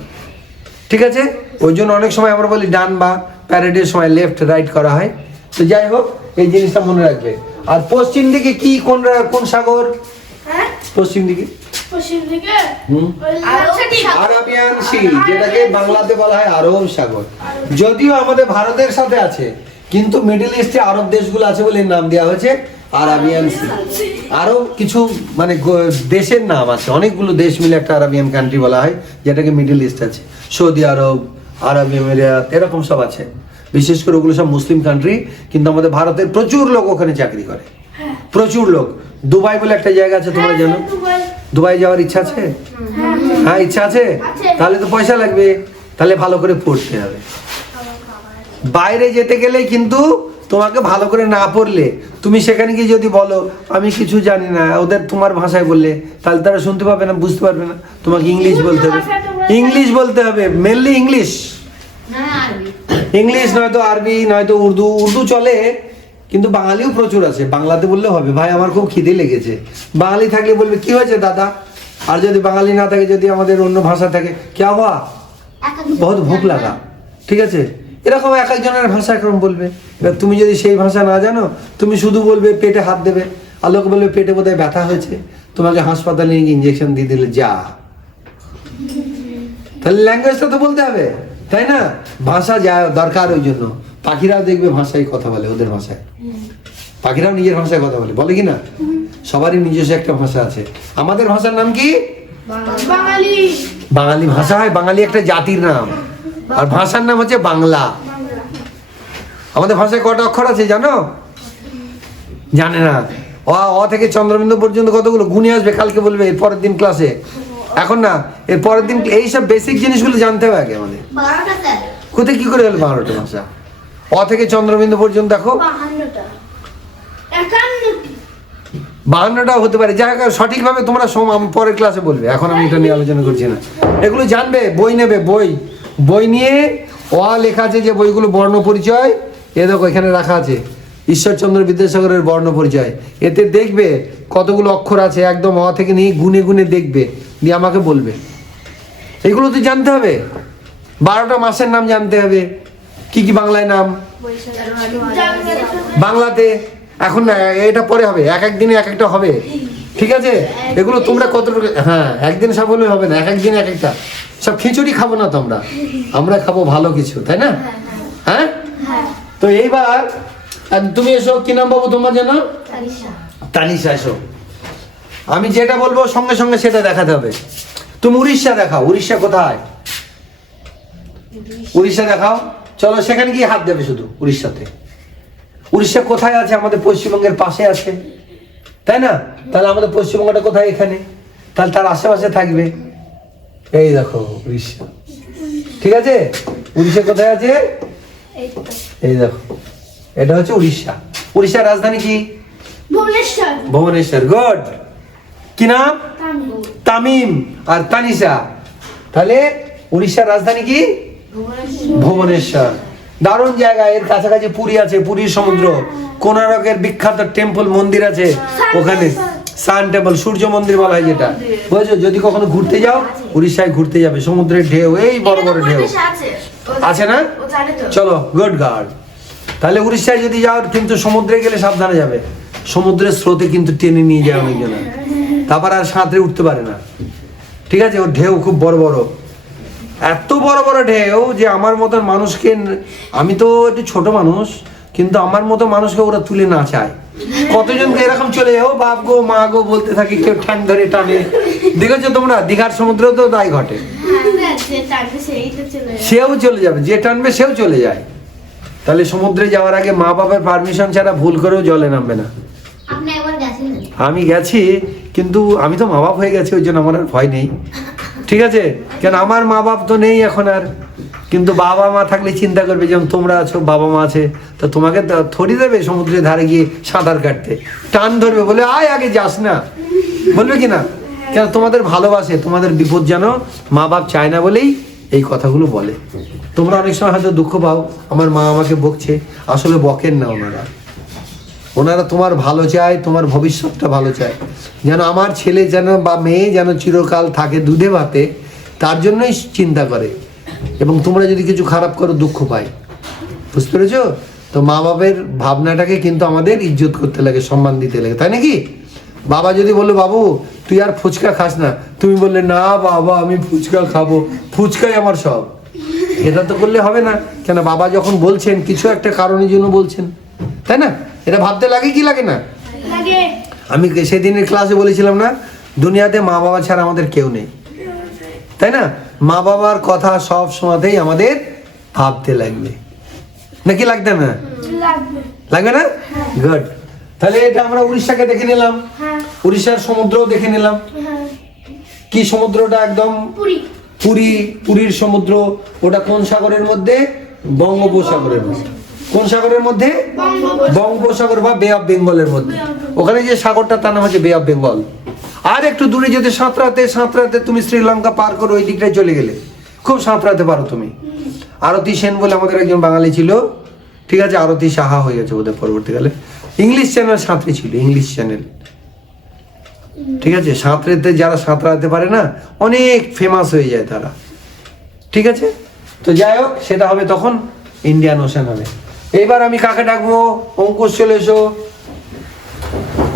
ঠিক আছে? ওই জন্য অনেক সময় আমরা বলি ডান বা প্যারেডের সময় লেফট রাইট করা হয়। তো যাই হোক, এই জিনিসটা মনে রাখবে। আর পশ্চিম দিকে কি কোন সাগর? হ্যাঁ পশ্চিম দিকে পশ্চিম দিকে আরাবিয়ান সি, যেটাকে বাংলাতে বলা হয় আরব সাগর। যদিও আমাদের ভারতের সাথে আছে, কিন্তু মিডল ইস্টে আরব দেশগুলো আছে বলে এর নাম দেওয়া হয়েছে আরাবিয়ান সি। আরো কিছু মানে দেশের নাম আছে, অনেকগুলো দেশ মিলে একটা আরাবিয়ান কান্ট্রি বলা হয়, যেটাকে মিডল ইস্ট আছে, সৌদি আরব, আরব এমিরাত, এরকম সব আছে। বিশেষ করে ওগুলো সব মুসলিম কান্ট্রি, কিন্তু আমাদের ভারতের প্রচুর লোক ওখানে চাকরি করে, প্রচুর লোক। দুবাই বলে একটা জায়গা আছে, তোমরা জানো? দুবাই যাওয়ার ইচ্ছা আছে? হ্যাঁ, ইচ্ছা আছে। তাহলে তো পয়সা লাগবে, তাহলে ভালো করে পড়তে হবে। বাইরে যেতে গেলে কিন্তু তোমাকে ভালো করে না পড়লে, তুমি সেখানে গিয়ে যদি বলো আমি কিছু জানি না, ওদের তোমার ভাষায় বললে, তাহলে তারা শুনতে পাবে না, বুঝতে পারবে না। তোমাকে ইংলিশ বলতে হবে, ইংলিশ বলতে হবে, মেনলি ইংলিশ। ইংলিশ নয়তো আরবি, নয়তো উর্দু। উর্দু চলে, কিন্তু বাঙালিও প্রচুর আছে, বাংলাতে বললে হবে ভাই আমার খুব খিদে লেগেছে। বাঙালি থাকলে বলবে কি হয়েছে দাদা। আর যদি বাঙালি না থাকে, যদি আমাদের অন্য ভাষা থাকে, ক্যা হুয়া, বহুত ভুক লাগা, ঠিক আছে? এরকম এক একজনের ভাষা একরকম বলবে। এবার তুমি যদি সেই ভাষা না জানো, তুমি শুধু বলবে পেটে হাত দেবে, আর লোক বলবে পেটে বোধহয় ব্যথা হয়েছে, তোমাকে হাসপাতালে নিয়ে ইঞ্জেকশন দিয়ে দিলে যা। তাহলে ল্যাঙ্গুয়েজটা তো বলতে হবে, তাই না? ভাষা যা দরকার, ওই জন্য পাখিরাও দেখবে ভাষায় কথা বলে, ওদের ভাষায়। পাখিরাও নিজের ভাষায় কথা বলে, বলে কি না? সবারই নিজস্ব একটা ভাষা আছে। আমাদের ভাষার নাম কি? বাঙালি। বাঙালি ভাষা হয়, বাঙালি একটা জাতির নাম, আর ভাষার নাম হচ্ছে বাংলা। আমাদের ভাষায় কটা অক্ষর আছে জানো? জানে না। অ থেকে চন্দ্রবিন্দু পর্যন্ত কতগুলো গুণে আসবে, কালকে বলবে, এর পরের দিন ক্লাসে। এখন না, এর পরের দিন এইসব বেসিক জিনিসগুলো জানতে হবে আগে আমাদের। কোথায় কি করে হলো 12টা ভাষা? অ থেকে চন্দ্রবিন্দু পর্যন্ত দেখো, 52টা হতে পারে। যাই হোক, সঠিকভাবে তোমরা পরের ক্লাসে বলবে, এখন আমি এটা নিয়ে আলোচনা করছি না। এগুলো জানবে, বই নেবে, বই নিয়ে অ লেখা আছে যে বইগুলো, বর্ণ পরিচয়, এ দেখো এখানে রাখা আছে, ঈশ্বরচন্দ্র বিদ্যাসাগরের বর্ণ পরিচয়। এতে দেখবে কতগুলো অক্ষর আছে, একদম অ থেকে নিয়ে গুনে গুনে দেখবে, দিয়ে আমাকে বলবে। এগুলো তো জানতে হবে। 12টা মাসের নাম জানতে হবে, কি কি বাংলায় নাম, বাংলাতে। এখন না, এটা পরে হবে, এক এক দিনে এক একটা হবে, ঠিক আছে? এগুলো তোমরা কতটুকু, হ্যাঁ, একদিন সব হলে হবে না, এক এক দিনে এক একটা। সব খিচুড়ি খাবো না তোমরা, আমরা খাবো ভালো কিছু, তাই না? হ্যাঁ, তো এইবার তুমি এসো, কি নাম বাবু তোমার জানো? তানিশা। এসো, আমি যেটা বলবো সঙ্গে সঙ্গে সেটা দেখাতে হবে। তুমি উড়িষ্যা দেখাও। উড়িষ্যা কোথায়? উড়িষ্যা দেখাও, চলো সেখানে গিয়ে হাত দেবে শুধু। উড়িষ্যাতে, উড়িষ্যা কোথায় আছে? আমাদের পশ্চিমবঙ্গের পাশে আছে, তাই না? তাহলে আমাদের পশ্চিমবঙ্গটা কোথায়? এখানে। তাহলে তার আশেপাশে থাকবে, এই দেখো উড়িষ্যা, ঠিক আছে? উড়িষ্যা কোথায় আছে? এই দেখো, এটা হচ্ছে উড়িষ্যা। উড়িষ্যার রাজধানী কি? ভুবনেশ্বর। ভুবনেশ্বর। গুড। কি নাম? তামিম আর তানিশা। তাহলে উড়িষ্যার রাজধানী কি? ভুবনেশ্বর। দারুণ জায়গা। এর কাছাকাছি পুরী আছে, পুরীর সমুদ্র। কোনারকের বিখ্যাত টেম্পল, মন্দির আছে ওখানে, সান টেম্পল, সূর্য মন্দির বলা হয় যেটা, বুঝেছো? যদি কখনো ঘুরতে যাও, উড়িষ্যায় ঘুরতে যাবে, সমুদ্রের ঢেউ, এই বড় বড় ঢেউ আছে না? চলো, গুড গার্ড। তাহলে উড়িষ্যায় যদি যাও, কিন্তু সমুদ্রে গেলে সাবধানে যাবে, সমুদ্রের স্রোতে কিন্তু টেনে নিয়ে যায় অনেকজনা, তারপর আর সাঁতরে উঠতে পারে না, ঠিক আছে? ওর ঢেউ খুব বড় বড়, এত বড় বড় ঢেউ যে আমার মতন মানুষকে, আমি তো একটু ছোট মানুষ, কিন্তু আমার মতো মানুষকে ওরা তুলে না চায়। কতজনকে এরকম চলে যাও, বাপ গো মা গো বলতে থাকে, কেউ ঠ্যাং ধরে টানে। দেখেছো তোমরা? দীঘার সমুদ্রেও তো তাই ঘটে, সেও চলে যাবে, যে টানবে সেও চলে যায়। তাহলে সমুদ্রে যাওয়ার আগে মা বাবার পারমিশন ছাড়া ভুল করেও জলে নামবে না। আমি গেছি, কিন্তু আমি তো মা বাপ হয়ে গেছি, ওই জন্য আমার আর ভয় নেই, ঠিক আছে? কেন আমার মা বাপ তো নেই এখন আর, কিন্তু বাবা মা থাকলে চিন্তা করবে, যেমন তোমরা আছো, বাবা মা আছে, তো তোমাকে থরি দেবে সমুদ্রের ধারে গিয়ে সাঁতার কাটতে, টান ধরবে, বলে আয় আগে যাস না, বলবে কি না? কেন? তোমাদের ভালোবাসে, তোমাদের বিপদ যেন মা বাপ চায় না বলেই এই কথাগুলো বলে। তোমরা অনেক সময় হয়তো দুঃখ পাও, আমার মা আমাকে বকছে, আসলে বকেন না ওনারা তোমার ভালো চায়, তোমার ভবিষ্যৎটা ভালো চায়, যেন আমার ছেলে যেন বা মেয়ে যেন চিরকাল থাকে দুধে ভাতে, তার জন্যই চিন্তা করে। এবং তোমরা যদি কিছু খারাপ করো, দুঃখ পায়, বুঝতে পেরেছো? তো মা বাবের ভাবনাটাকে কিন্তু আমাদের ইজ্জত করতে লাগে, সম্মান দিতে লাগে, তাই নাকি? বাবা যদি বললো, বাবু তুই আর ফুচকা খাস না, তুমি বললে না বাবা আমি ফুচকা খাবো, ফুচকাই আমার সব, এটা তো করলে হবে না। কেন? বাবা যখন বলছেন, কিছু একটা কারণের জন্য বলছেন, তাই না? এটা ভাবতে লাগে কি লাগে না? লাগে আমি সেদিনের ক্লাসে বলেছিলাম না, দুনিয়াতে মা বাবা ছাড়া আমাদের কেউ নেই, তাই না? মা বাবার কথা সব সময়তেই আমাদের ভাবতে লাগবে, নাকি লাগবে না? লাগবে লাগবে না? গুড। তাহলে এটা আমরা উড়িষ্যাকে দেখে নিলাম, হ্যাঁ উড়িষ্যার সমুদ্রও দেখে নিলাম। হ্যাঁ কি সমুদ্রটা? একদম পুরি পুরীর সমুদ্র। ওটা কোন সাগরের মধ্যে? বঙ্গোপসাগরের মধ্যে। কোন সাগরের মধ্যে? বঙ্গোপসাগর বা বে অফ বেঙ্গলের মধ্যে। ওখানে যে সাগরটা তার নাম হচ্ছে বে অফ বেঙ্গল। আর একটু দূরে যেতে সাঁতরাতে তুমি শ্রীলঙ্কা পার করে ওই দিকটায় চলে গেলে খুব সাঁতরাতে পারো তুমি। আরতি সেন বলে আমাদের একজন বাঙালি ছিল, ঠিক আছে, আরতি সাহা হয়ে গেছে ওদের পরবর্তীকালে। ইংলিশ চ্যানেল সাঁতরে ছিল, ইংলিশ চ্যানেল, ঠিক আছে। সাঁতরাতে যারা সাঁতরাতে পারে না অনেক ফেমাস হয়ে যায় তারা, ঠিক আছে। তো যাই হোক, সেটা হবে তখন ইন্ডিয়ান ওশান হবে। এইবার আমি কাকে ডাকবো? অঙ্কুশ চলে এসো।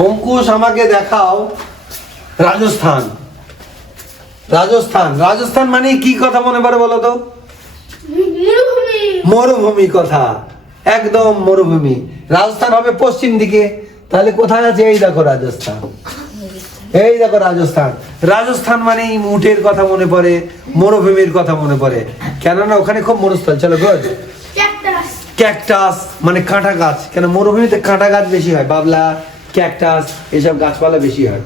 অঙ্কুশ আমাকে দেখাও রাজস্থান। রাজস্থান মানে কি কথা মনে পড়ে বলো তো? মরুভূমি মরুভূমি কথা, একদম মরুভূমি। রাজস্থান হবে পশ্চিম দিকে, তাহলে কোথায় আছে? এই দেখো রাজস্থান, এই দেখো রাজস্থান। রাজস্থান মানে উটের কথা মনে পড়ে, মরুভূমির কথা মনে পড়ে, কেননা ওখানে খুব মরুস্থল। চলো গুড। ক্যাকটাস ক্যাকটাস মানে কাঁটা গাছ, কেন মরুভূমিতে কাঁটা গাছ বেশি হয়, বাবলা, ক্যাকটাস এসব গাছপালা বেশি হয়,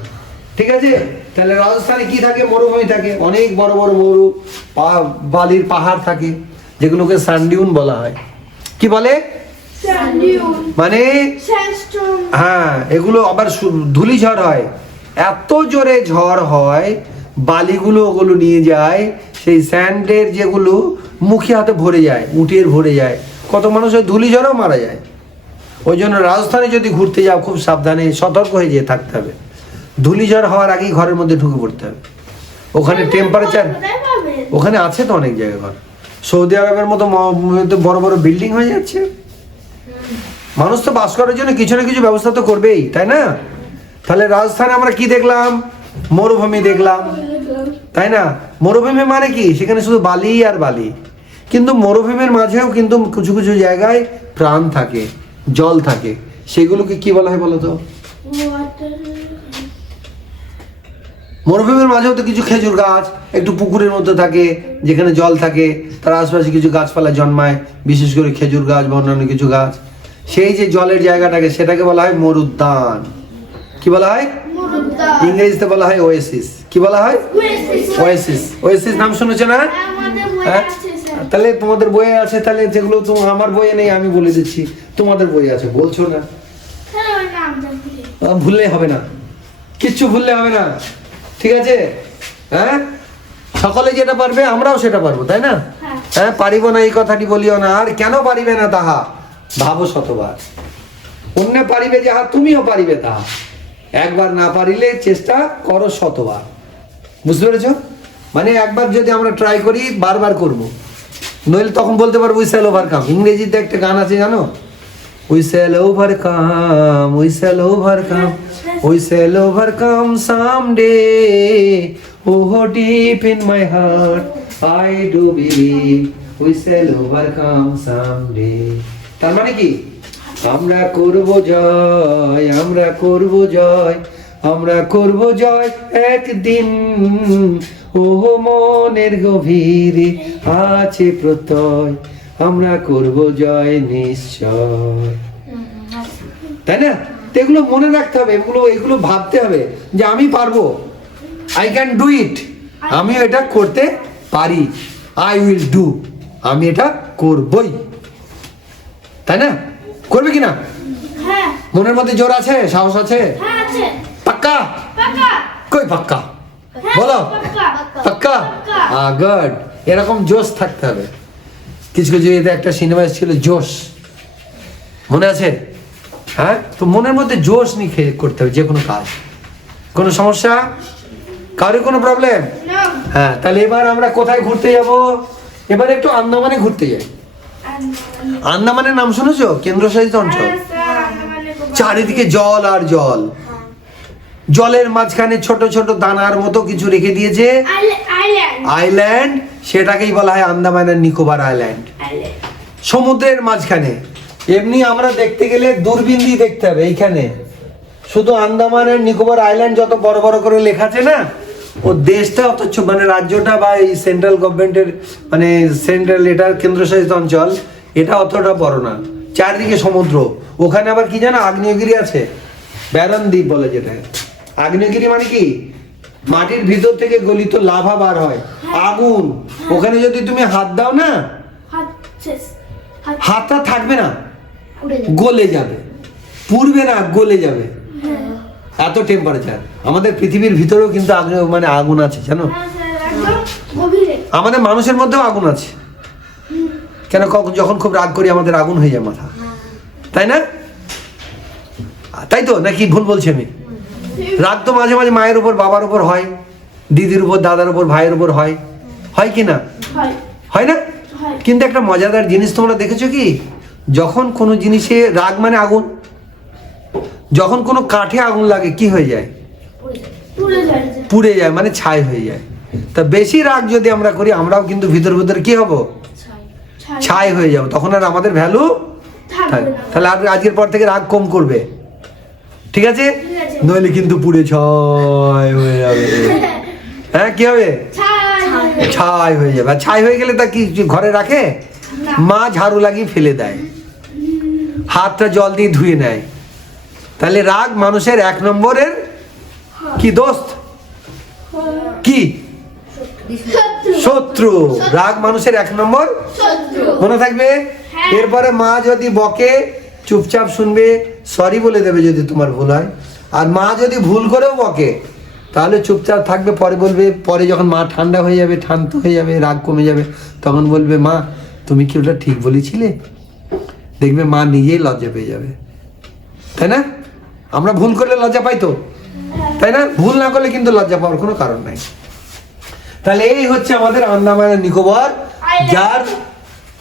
ঠিক আছে। তাহলে রাজস্থানে কি থাকে? মরুভূমি থাকে, অনেক বড় বড় বালির পাহাড় থাকে, যেগুলোকে স্যান্ডিউন বলা হয়। কি বলে? স্যান্ডিউন মানে স্যান্ডস্টোন হ্যাঁ, এগুলো আবার ধূলিঝড় হয়, এত জোরে ঝড় হয়, বালিগুলো ওগুলো নিয়ে যায়, সেই স্যান্ডের যেগুলো মুখে হাতে ভরে যায়, উটের ভরে যায়, কত মানুষ ওই ধূলিঝড়েও মারা যায়। ওই জন্য রাজস্থানে যদি ঘুরতে যাও খুব সাবধানে সতর্ক হয়ে যেয়ে থাকতে হবে। ধূলিঝড় হওয়ার আগেই ঘরের মধ্যে ঢুকে পড়তে হবে। ওখানে টেম্পারেচার, কোথায় পাবে? ওখানে আছে তো অনেক জায়গা ঘর। সৌদি আরবের মতো বড় বড় বিল্ডিং হয়ে যাচ্ছে, মানুষ তো বাস করার জন্য কিছু না কিছু ব্যবস্থা তো করবেই, তাই না? তাহলে রাজস্থানে আমরা কি দেখলাম? মরুভূমি দেখলাম, তাই না? মরুভূমি মানে কি? সেখানে শুধু বালি আর বালি, কিন্তু মরুভূমির মাঝেও কিন্তু কিছু কিছু জায়গায় প্রাণ থাকে, জল থাকে, সেগুলোকে কি বলা হয় বলো তো? ওয়াটার মরুভূমির মাঝেও তো কিছু খেজুর গাছ একটু পুকুরের মধ্যে থাকে, যেখানে জল থাকে, তার আশপাশে কিছু গাছপালা জন্মায়, বিশেষ করে খেজুর গাছ বা অন্যান্য কিছু গাছ। সেই যে জলের জায়গাটাকে সেটাকে বলা হয় মরুদ্যান। কি বলা হয়? মরুদ্যান ইংরেজিতে বলা হয় ওয়েসিস। কি বলা হয়? ওয়েসিস। ওয়েসিস নাম শুনেছো না? আমাদের বই হ্যাঁ? আছে স্যার তাহলে তোমাদের বইয়ে আছে, তাহলে যেগুলো আমার বইয়ে নেই আমি বলে দিচ্ছি, তোমাদের বইয়ে আছে, বলছো না? স্যার ওই নামটা ভুলে ভুললে হবে না, কিচ্ছু ভুললে হবে না, ঠিক আছে? হ্যাঁ, সকলে যেটা পারবে আমরাও সেটা পারবো, তাই না? হ্যাঁ হ্যাঁ, পারিব না এই কথাটি বলিও না। আর কেন পারিবে না তাহা ভাবো শতবার। অন্য পারিবে যাহা তুমিও পারিবে তাহা, একবার না পারিলে চেষ্টা করো শতবার। বুঝতে পেরেছো? মানে একবার যদি আমরা ট্রাই করি বারবার করব, নইলে তখন বলতে পারবো উই শ্যাল ওভারকাম। ইংরেজিতে একটা গান আছে জানো? We shall overcome, we shall overcome, we shall overcome someday, oh deep in my heart I do believe we shall overcome someday. তার মানে কি? আমরা করব জয়, আমরা করব জয়, আমরা করব জয় একদিন, ও মনের গভীরে আছে প্রত্যয়, আমরা করব জয় নিশ্চয়, তাই না? তো এগুলো মনে রাখতে হবে, এগুলো ভাবতে হবে যে আমি পারবো, আই ক্যান ডু ইট, আমি এটা করতে পারি, আই উইল ডু, আমি এটা করবই, তাই না? করবে কিনা? হ্যাঁ মনের মধ্যে জোর আছে, সাহস আছে? হ্যাঁ আছে পাক্কা? পাকা কই পাক্কা হ্যাঁ, বলো? পাকা পাক্কা? গুড। এরকম জোশ থাকতে হবে। কিছু কিছু এতে একটা সিনেমা ছিল জোশ, মনে আছে? হ্যাঁ, তো মনের মধ্যে জোশ নিয়ে করতে হবে যে কোনো কাজ। কোনো সমস্যা? কারোর কোনো প্রবলেম? না হ্যাঁ, তাহলে এবার আমরা কোথায় ঘুরতে যাব? এবার একটু আন্দামানে ঘুরতে যাই। আন্দামানের নাম শুনেছো? কেন্দ্রশাসিত অঞ্চল, চারিদিকে জল আর জল, জলের মাঝখানে ছোট ছোট দানার মতো কিছু রেখে দিয়েছে আইল্যান্ড আইল্যান্ড, সেটাকেই বলা হয় আন্দামান আর নিকোবর আইল্যান্ড। সমুদ্রের মাঝখানে। এমনি আমরা দেখতে গেলে দূরবীন দিয়ে দেখতে হবে, এইখানে শুধু আন্দামান আর নিকোবর আইল্যান্ড যত বড় বড় করে লেখা আছে না, ও দেশটা অত মানে রাজ্যটা বা এই সেন্ট্রাল গভর্নমেন্টের মানে সেন্ট্রাল এটার কেন্দ্রশাসিত অঞ্চল, এটা অতটা বড় না। চারদিকে সমুদ্র, ওখানে আবার কি জানো আগ্নেয়গিরি আছে, ব্যারন দ্বীপ বলে যেটা। আগ্নেয়গিরি মানে কি, মাটির ভিতর থেকে গলিত লাভা বার হয়, আগুন। ওখানে যদি তুমি হাত দাও না, হাত শেষ, হাত হাতটা থাকবে না, উড়ে যাবে। গলে যাবে, পুড়বে না, গলে যাবে, এত টেম্পারেচার। আমাদের পৃথিবীর ভিতরেও কিন্তু মানে আগুন আছে জানো, হ্যাঁ স্যার, একদম গভীরে। আমাদের মানুষের মধ্যেও আগুন আছে। কেন, যখন খুব রাগ করি আমাদের আগুন হয়ে যায় মাথা, তাই না? তাই তো, নাকি ভুল বলছি আমি? রাগ তো মাঝে মাঝে মায়ের উপর, বাবার উপর হয়, দিদির উপর, দাদার উপর, ভাইয়ের উপর হয়, হয় কি না? হয়, হয় না? হয়। কিন্তু একটা মজাদার জিনিস তোমরা দেখেছো কি, যখন কোনো জিনিসে রাগ মানে আগুন, যখন কোনো কাঠে আগুন লাগে কি হয়ে যায়? পুড়ে যায়। পুড়ে যায়, মানে ছাই হয়ে যায়। তা বেশি রাগ যদি আমরা করি, আমরাও কিন্তু ভিতর ভিতর কি হব? ছাই হয়ে যাব, তখন আর আমাদের ভ্যালু থাকবে না। তাহলে আর আজকের পর থেকে রাগ কম করবে, ঠিক আছে? ঠিক আছে। নইলে কিন্তু পুড়ে ছাই হয়ে যাবে। হ্যাঁ, কি হবে? ছাই। ছাই হয়ে যাবে। আর ছাই হয়ে গেলে তা কি ঘরে রাখে? না। মা ঝাড়ু লাগিয়ে ফেলে দেয়, হাতটা জল দিয়ে ধুয়ে নেয়। তাহলে রাগ মানুষের 1 নম্বরের কি দোস্ত, কি শত্রু। রাগ মানুষের 1 নম্বর শত্রু। মনে থাকবে। হ্যাঁ। এরপরে মা যদি বকে চুপচাপ শুনবে, সরি বলে দেবে যদি তোমার ভুল হয়। আর মা যদি ভুল করেও বকে তাহলে চুপচাপ থাকবে, পরে বলবে, পরে যখন মা ঠান্ডা হয়ে যাবে, শান্ত হয়ে যাবে, রাগ কমে যাবে, তখন বলবে মা তুমি কি ওটা ঠিক বলেছিলে। দেখবে মা নিজেই লজ্জা পেয়ে যাবে, তাই না? আমরা ভুল করলে লজ্জা পাই তো, তাই না? ভুল না করলে কিন্তু লজ্জা পাওয়ার কোনো কারণ নাই। তাহলে এই হচ্ছে আমাদের আন্দামান আর নিকোবর, যার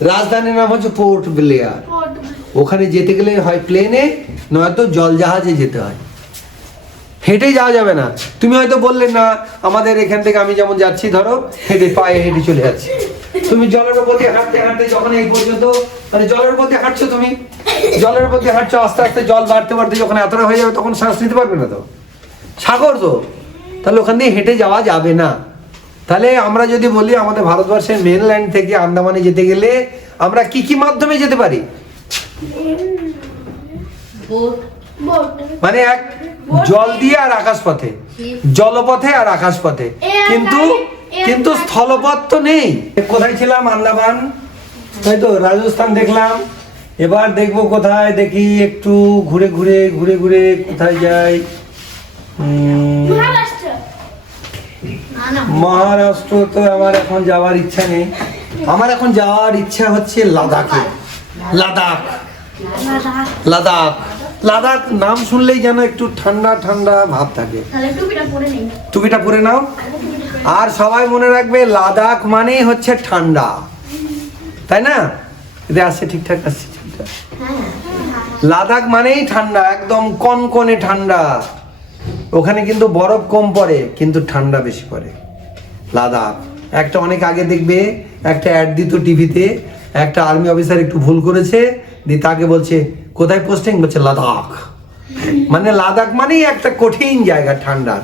রাজধানীর নাম হচ্ছে পোর্ট ব্লেয়ার। ওখানে যেতে গেলে হয় প্লেনে, নয়তো জল জাহাজে যেতে হয়, হেঁটে যাওয়া যাবে না। তুমি হয়তো বললে না, আমাদের এখান থেকে আমি যেমন যাচ্ছি, ধরো হেঁটে পায়ে হেঁটে চলে যাচ্ছি, তুমি জলের উপর দিয়ে হাঁটতে হাঁটতে যখন এই পর্যন্ত, মানে জলের উপর দিয়ে হাঁটছো, তুমি জলের উপর দিয়ে হাঁটছো, আস্তে আস্তে জল বাড়তে বাড়তে যখন এতটা হয়ে যাবে, তখন শ্বাস নিতে পারবে না তো, সাগর তো। তাহলে ওখান দিয়ে হেঁটে যাওয়া যাবে না। তাহলে আমরা যদি বলি আমাদের ভারতবর্ষের মেনল্যান্ড থেকে আন্দামানে যেতে গেলে আমরা কি কি মাধ্যমে যেতে পারি? Boat, boat. মানে এক জল দিয়ে আর আকাশ পথে, জলপথে আর আকাশ পথে, কিন্তু কিন্তু স্থলপথ তো নেই। কোথায় ছিলাম? আন্দামান, তাই তো, রাজস্থান দেখলাম। এবার দেখবো কোথায়, দেখি একটু ঘুরে ঘুরে ঘুরে ঘুরে কোথায় যাই। মহারাষ্ট্র। না না, মহারাষ্ট্র তো আমার এখন যাওয়ার ইচ্ছা নেই, আমার এখন যাওয়ার ইচ্ছা হচ্ছে লাদাখে। লাদাখ, লাদাখ, লাদাখ নাম শুনলেই যেন একটু ঠান্ডা ঠান্ডা ভাব থাকে। তাহলে টুপিটা পরে নেই। টুপিটা পরে নাও। আর সবাই মনে রাখবে, লাদাখ মানেই হচ্ছে ঠান্ডা, তাই না? এতে আসছে ঠিকঠাক, আসছে ঠিকঠাক। লাদাখ মানেই ঠান্ডা, একদম কনকনে ঠান্ডা। ওখানে কিন্তু বরফ কম পড়ে, কিন্তু ঠান্ডা বেশি পড়ে। লাদাখ একটা অনেক আগে দেখবে একটা অ্যাড দিত টিভিতে, একটা আর্মি অফিসার একটু ভুল করেছে, দিয়ে তাকে বলছে কোথায় পোস্টিং, বলছে লাদাখ। মানে লাদাখ মানেই একটা কঠিন জায়গা, ঠান্ডা।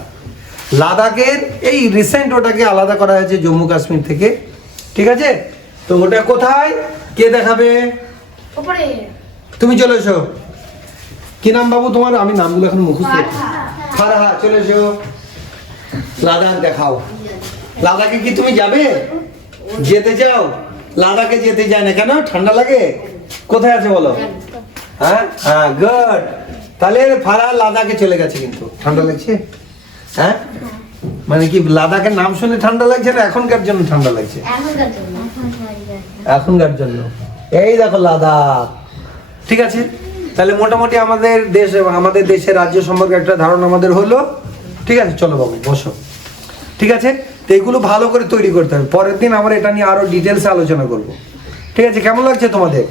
লাদাখের এই রিসেন্ট ওটাকে আলাদা করা হয়েছে জম্মু কাশ্মীর থেকে, ঠিক আছে? তো ওটা কোথায়, কে দেখাবে? উপরে। তুমি চলে এসো। কি নাম বাবু তোমার? আমি নামগুলো এখন মুখস্থ। ফারহা, চলে এসো। লাদাখ দেখাও। লাদাখে কি তুমি যাবে? যেতে চাও? লাদাখে যেতে যায় না কেন? ঠান্ডা লাগে? কোথায় আছে বলো? হ্যাঁ হ্যাঁ, গুড। তাহলে ফারহা লাদাখে চলে গেছে, কিন্তু ঠান্ডা লাগছে? হ্যাঁ, মানে কি লাদাখের নাম শুনে ঠান্ডা লাগছে না এখনকার জন্য ঠান্ডা লাগছে? এখনকার জন্য। এখনকার জন্য। এই দেখো লাদাখ, ঠিক আছে? তাহলে মোটামুটি আমাদের দেশ এবং আমাদের দেশের রাজ্য সম্পর্কে একটা ধারণা আমাদের হলো, ঠিক আছে? চলো বাবু বসো, ঠিক আছে? তো এইগুলো ভালো করে তৈরি করতে হবে। পরের দিন আমরা এটা নিয়ে আরো ডিটেলসে আলোচনা করব, ঠিক আছে? কেমন লাগছে তোমাদের?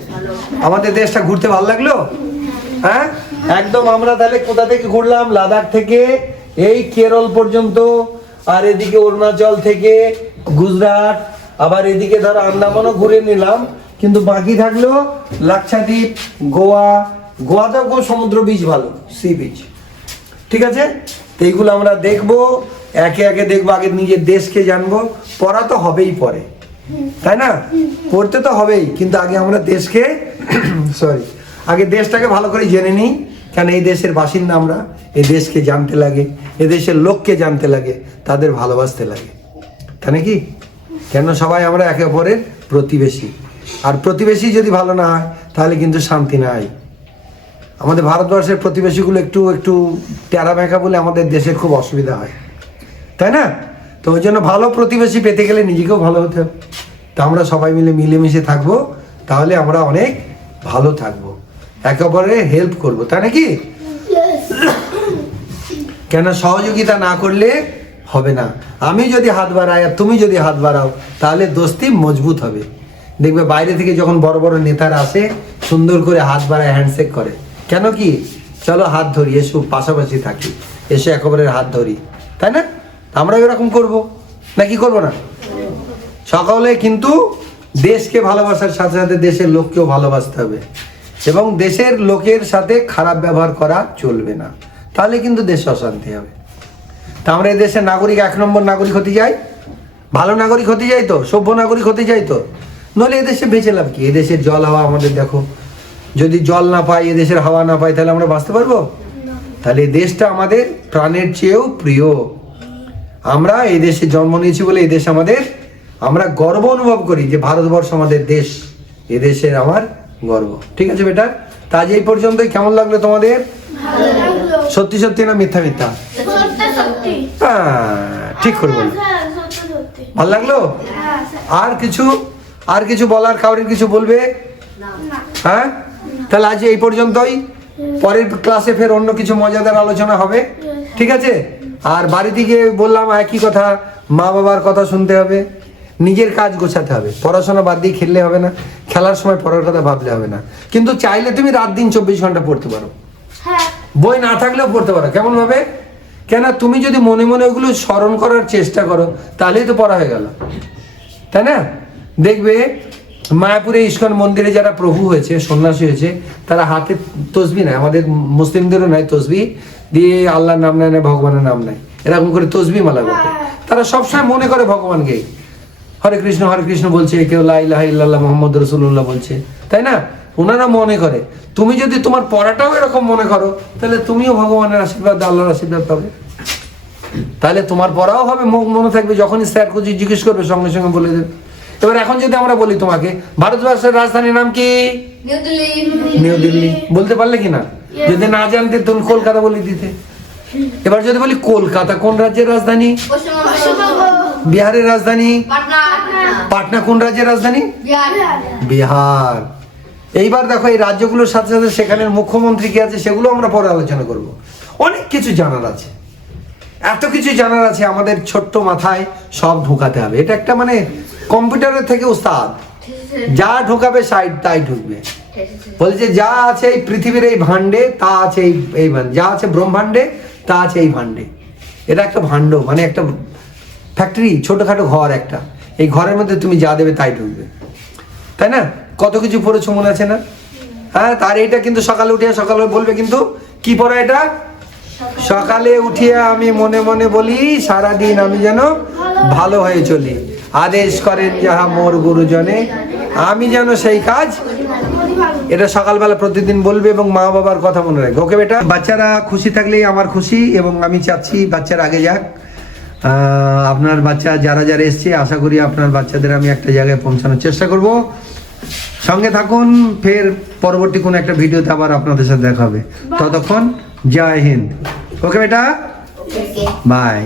আমাদের দেশটা ঘুরতে ভালো লাগলো? হ্যাঁ, একদম। আমরা তাহলে কোথা থেকে ঘুরলাম? লাদাখ থেকে এই কেরল পর্যন্ত, আর এদিকে অরুণাচল থেকে গুজরাট, আবার এদিকে ধরো আন্দামানও ঘুরে নিলাম, কিন্তু বাকি থাকলো লাক্ষাদ্বীপ, গোয়া। গোয়াতেও সমুদ্র বিচ ভালো, সি বিচ, ঠিক আছে? তো এইগুলো আমরা দেখবো, একে একে দেখবো। আগে নিজের দেশকে জানবো, পড়া তো হবেই পরে, তাই না? পড়তে তো হবেই, কিন্তু আগে আমরা দেশকে আগে দেশটাকে ভালো করে জেনে নিই। কেন এই দেশের বাসিন্দা আমরা, এই দেশকে জানতে লাগে, এ দেশের লোককে জানতে লাগে, তাদের ভালোবাসতে লাগে, তাই নাকি? কেন সবাই আমরা একে অপরের প্রতিবেশী, আর প্রতিবেশী যদি ভালো না হয় তাহলে কিন্তু শান্তি নাই। আমাদের ভারতবর্ষের প্রতিবেশীগুলো একটু একটু টেরা বেঁকা বলে আমাদের দেশে খুব অসুবিধা হয়, তাই না? তো ওই জন্য ভালো প্রতিবেশী পেতে গেলে নিজেকেও ভালো হতে হবে। তো আমরা সবাই মিলে মিলেমিশে থাকবো, তাহলে আমরা অনেক ভালো থাকবো, একে অপরের হেল্প করবো, তাই নাকি? কেন সহযোগিতা না করলে হবে না। আমি যদি হাত বাড়াই আর তুমি যদি হাত বাড়াও, তাহলে দোস্তি মজবুত হবে। দেখবে বাইরে থেকে যখন বড় বড় নেতারা আসে, সুন্দর করে হাত বাড়ায়, হ্যান্ডশেক করে। কেন কি? চলো হাত ধরি, এসো পাশাপাশি থাকি, এসে একেবারে হাত ধরি, তাই না? আমরা এরকম করবো নাকি করবো না? সকলে কিন্তু দেশকে ভালোবাসার সাথে সাথে দেশের লোককেও ভালোবাসতে হবে, এবং দেশের লোকের সাথে খারাপ ব্যবহার করা চলবে না, তাহলে কিন্তু দেশে অশান্তি হবে। তা আমরা এই দেশের নাগরিক, 1 নম্বর নাগরিক হতে যাই, ভালো নাগরিক হতে যাই তো, সভ্য নাগরিক হতে যাই তো, নইলে এদেশে বেঁচে লাভ কি? এদেশের জল হাওয়া আমাদের দেখো, যদি জল না পাই, এদেশের হাওয়া না পাই, তাহলে আমরা বাঁচতে পারবো? তাহলে এই দেশটা আমাদের প্রাণের চেয়েও প্রিয়। আমরা এই দেশে জন্ম নিয়েছি বলে এই দেশ আমাদের, আমরা গর্ব অনুভব করি যে ভারতবর্ষ আমাদের দেশ, এ দেশের আমার গর্ব। ঠিক আছে বেটা? তা আজ এই পর্যন্তই। কেমন লাগলো তোমাদের? ভালো লাগলো। সত্যি সত্যি না মিথ্যা মিথ্যা? সত্যি সত্যি। ঠিক করে বলো। স্যার, সত্যি সত্যি। ভালো লাগলো? হ্যাঁ, স্যার। আর কিছু বলার, কাউরির কিছু বলবে? না। হ্যাঁ, তাহলে আজ এই পর্যন্তই। পরের ক্লাসে ফের অন্য কিছু মজাদার আলোচনা হবে, ঠিক আছে? আর বাড়ি থেকে বললাম একই কথা, মা বাবার কথা শুনতে হবে, নিজের কাজ গোছাতে হবে, পড়াশোনা বাদ দিয়ে খেললে হবে না, খেলার সময় পড়ার কথা ভাবলে হবে না। কিন্তু চাইলে তুমি রাত দিন 24 ঘন্টা পড়তে পারো, হ্যাঁ। বই না থাকলেও পড়তে পারো। কেমন ভাবে? কেন তুমি যদি মনে মনে ওগুলো স্মরণ করার চেষ্টা করো, তাহলেই তো পড়া হয়ে গেল, তাই না? দেখবে মায়াপুরে ইস্কন মন্দিরে যারা প্রভু হয়েছে, সন্ন্যাসী হয়েছে, তারা হাতে তসবি নেয়, আমাদের মুসলিমদেরও নেয় তসবি, দিয়ে আল্লাহর নাম নেয় না, ভগবানের নাম নেয়, এরকম করে তসবি মালা করতে। তারা সবসময় মনে করে ভগবানকে, হরে কৃষ্ণ বলছে, কেউ লা ইলাহা ইল্লাল্লাহ মুহাম্মদ রাসূলুল্লাহ বলছে, তাই না? ওনারা মনে করে। তুমি যদি তোমার পড়াটাও এরকম মনে করো, তাহলে তুমিও ভগবানের আশীর্বাদ, আল্লাহর আশীর্বাদ পাবে, তাহলে তোমার পড়াও হবে, মনে থাকবে। যখনই স্যার কিছু জিজ্ঞেস করবে, সঙ্গে সঙ্গে বলে দেবে। এবার এখন যদি আমরা বলি তোমাকে, ভারতবর্ষের রাজধানীর নাম কি? নিউ দিল্লি। বলতে পারলে কি না? যদি না জানতে তুমি কলকাতা বলে দিতে। এবার যদি বলি কলকাতা কোন রাজ্যের রাজধানী? বিহারের রাজধানী? পাটনা কোন রাজ্যের রাজধানী? বিহার। এইবার দেখো, এই রাজ্যগুলোর সাথে সাথে সেখানের মুখ্যমন্ত্রী কি আছে, সেগুলো আমরা পরে আলোচনা করব। অনেক কিছু জানার আছে, এত কিছু জানার আছে, আমাদের ছোট্ট মাথায় সব ঢোকাতে হবে। এটা একটা মানে কম্পিউটারের থেকে উস্তাদ, যা ঢোকাবে সাইড তাই ঢুকবে। বলছে যা আছে এই পৃথিবীর এই ভাণ্ডে, তা আছে এই যা আছে ব্রহ্মাণ্ডে, তা আছে এই ভাণ্ডে। এটা একটা ভাণ্ড, মানে একটা ফ্যাক্টরি, ছোটখাটো ঘর একটা। এই ঘরের মধ্যে তুমি যা দেবে তাই ঢুকবে, তাই না? কত কিছু পড়েছো মনে আছে না? হ্যাঁ, তার এইটা কিন্তু সকালে উঠিয়া সকালে বলবে, কিন্তু কি পড়া এটা? সকালে উঠিয়া আমি মনে মনে বলি, সারাদিন আমি যেন ভালো হয়ে চলি, আদেশ করেন যাহা মোর গুরুজনে, আমি যেন সেই কাজ। এটা সকালবেলা প্রতিদিন বলবে, এবং মা বাবার কথা মনে রাখবে। ওকে বেটা? বাচ্চারা খুশি থাকলেই আমার খুশি, এবং আমি চাচ্ছি বাচ্চারা আগে যাক। আপনার বাচ্চা যারা যারা এসছে, আশা করি আপনার বাচ্চাদের আমি একটা জায়গায় পৌঁছানোর চেষ্টা করব। সঙ্গে থাকুন, ফের পরবর্তী কোনো একটা ভিডিওতে আবার আপনাদের সাথে দেখা হবে। ততক্ষণ জয় হিন্দ। ওকে বেটা? বাই।